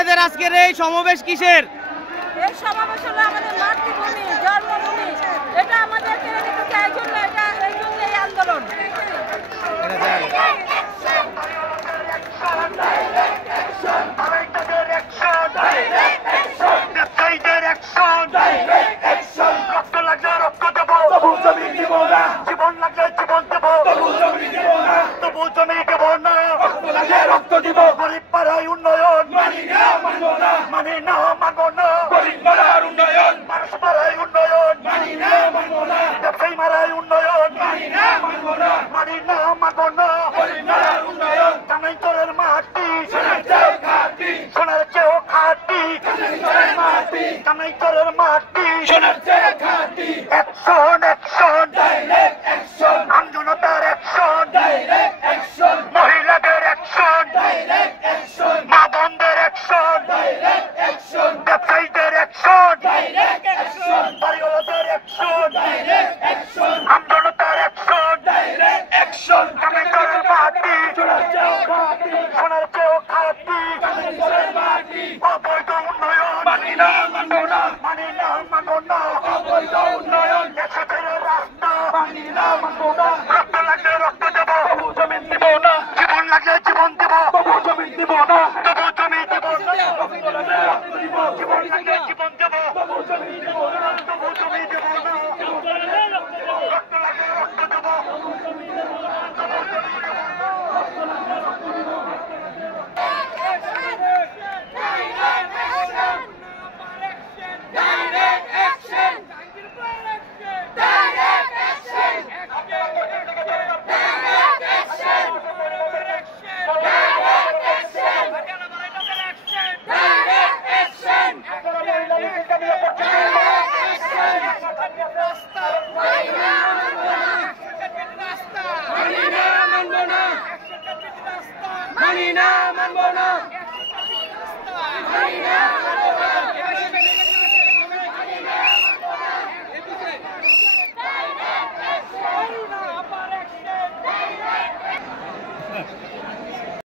আপনাদের আজকের এই সমাবেশ কিসের? এই সমাবেশ হলো আমাদের মাতৃভূমি, জন্মভূমি। এটা আমাদের কেড়ে নিতে চায়, এই জন্য এই আন্দোলন। জীবন লাগলে জীবন দেব, তবু জমি দেব না। রক্ত দিব, গরিব পাড়ায় উন্নয়ন মানি না, মানবো না, মানি না, মানবো না। গরিব পাড়ার উন্নয়ন, মানুষ পাড়ায় উন্নয়ন মানি না, মানবো না। ব্যবসায়ী মারায় উন্নয়ন মানি না, মানবো না, মানি না, মানবো না। গরিব পাড়ার উন্নয়ন, কানাই তোরের মাটি, সোনার চেয়েও খাঁটি, সোনার চেয়েও খাঁটি, কানাই তোরের মাটি, কানাই তোরের মাটি, সোনার চেয়েও খাঁটি। অ্যাকশন, অ্যাকশন, ডাইরেক্ট অ্যাকশন, আমজনতার অ্যাকশন, ডাইরেক্ট অ্যাকশন, মহিলাদের অ্যাকশন, ডাইরেক্ট অ্যাকশন, মা বোনদের অ্যাকশন, ডাইরেক্ট অ্যাকশন, ব্যবসায়ীদের অ্যাকশন, ডাইরেক্ট অ্যাকশন, বাড়িওয়ালাদের অ্যাকশন, ডাইরেক্ট অ্যাকশন, আমজনতার অ্যাকশন, ডাইরেক্ট অ্যাকশন, কানাই তোরের মাটি, সোনার চেয়েও খাঁটি, সোনার চেয়েও খাঁটি, কানাই তোরের মাটি। অবৈধ উন্নয়ন মানি না, মানবো না, মানি না, মানবো না। অবৈধ উন্নয়ন, দেশের রাস্তা মানি না, মানবো না। রক্ত লাগলে রক্ত দেব, তবু জমিন দিব না। জীবন লাগলে জীবন দেব, তবু জমিন দিব না, তবু জমি দিব না। রক্ত লাগলে রক্ত দিব, জীবন লাগলে জীবন দেব, তবু জমি দিব না, তবু জমি দিব না। রক্ত লাগলে রক্ত দেব, তবু জমি দিব না, তবু জমি দিব না। মানি না, মানবো না।